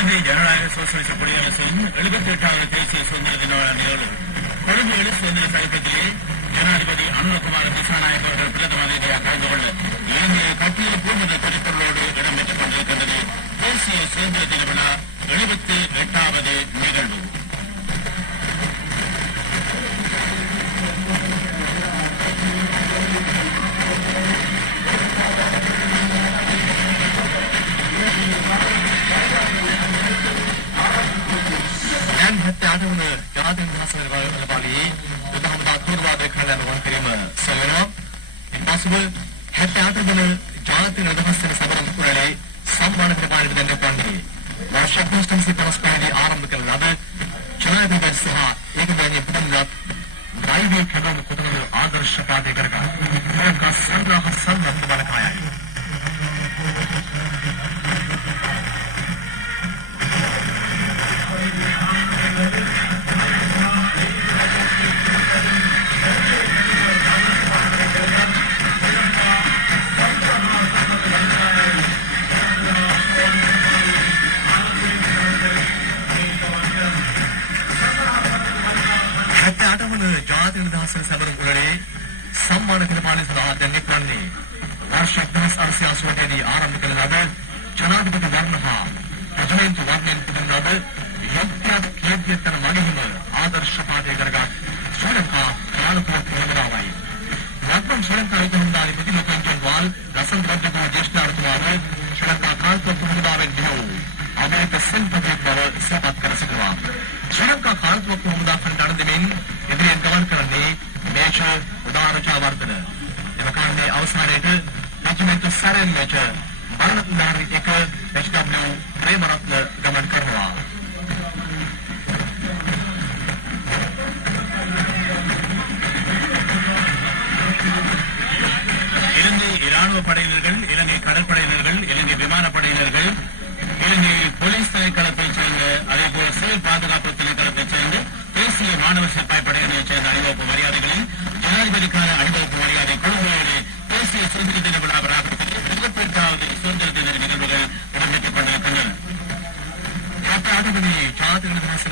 இலங்கை ஜனநாயக சோசியலிச குடியரசின் 78வது தேசிய சுதந்திர தின நிகழ்வு கொழும்பு எழு சுதந்திர சைக்கத்திலே ஜனாதிபதி அனுரகுமார திசாநாயக் அவர்கள் பிரதம அதிதியாக கலந்து கொள்ள இலங்கையை கட்டியல் பூர்வத திருப்பொருளோடு இடம்பெற்றுக் கொண்டிருக்கின்றது. தேசிய சுதந்திர தின விழா 78வது நிகழ்வு. ආදවන ජාතික විශ්වවිද්‍යාල වලපාලි උදාහරණ තෝරවාද කලන වන් කිරීම සලනවා ඉම්පොසිබල් 78 වන ජාතික නිදහස් සමරම් කුරලේ සම්මාන ප්‍රපාලිත දෙන්න පන්නේ වාර්ෂික පරස්පරදී ආරම්භ කළ ලද ජනාධිපති සහ ඒකමැතිනි පුදුමවත් ගයිවේ කඩන කොටන ආදර්ශ පාදේ කරගන්න ඒක සංග්‍රහ සම්බන්ධ බලකායයි. ජාතික නිදහස් සමරන කුලේ සම්මාන පිටපාලි සඳහා දැන්නේ වන්නේ වර්ෂ 1988 දී ආරම්භ කළ ලද ජනාධිපති වර්ණ හා ප්‍රජාතන්ත්‍ර වර්ණයෙන් පුදුම ලද යොක්තියතන මනිහිම ආදර්ශ පාදේ කරගත් ශ්‍රී ලංකා කාලපෝත් නියමනාවයි. වත්මන් ශ්‍රී ලංකා විද්‍යාලයේ ප්‍රතිමකංචන් වාල් දසන් රජකෝ ජේෂ්ඨාර්තුමාව ශ්‍රී ලංකා කාලපෝත් නියමනාවෙන් දිනවූ අමරික සම්පතේ බව සපත් කර සිටිනවා. ශ්‍රී ලංකා කාලපෝත් නියමනාවන් දරදෙමින් ඉදිරියෙන් ගමන් කරන්නේ මේෂ උදාරචා වර්ධන. එම කාණ්ඩයේ අවසානයේට රජමෙන්තු සරෙන් මේෂ බරණත් උදාරි එක HW ප්‍රේමරත්න ගමන් කරනවා. இலங்கை இராணுவ படையினர்கள், இலங்கை கடற்படையினர்கள், இலங்கை விமானப்படையினர்கள், இலங்கை போலீஸ் திணைக்களத்தைச் சேர்ந்த அதேபோல் சிவில் பாதுகாப்பு திணைக்களத்தைச் சேர்ந்த தேசிய மாணவர் சிப்பாய் படையினரைச் சேர்ந்த அணிவகுப்பு மரியாதைகளில் ஜனாதிபதிக்கான அணிவகுப்பு மரியாதை குழுவோடு தேசிய சுதந்திர தின விழா வளாகத்தில் 78வது சுதந்திர தின நிகழ்வுகள் இடம்பெற்றுக் கொண்டிருக்கின்றன. ஜாதிக நிதஹஸ்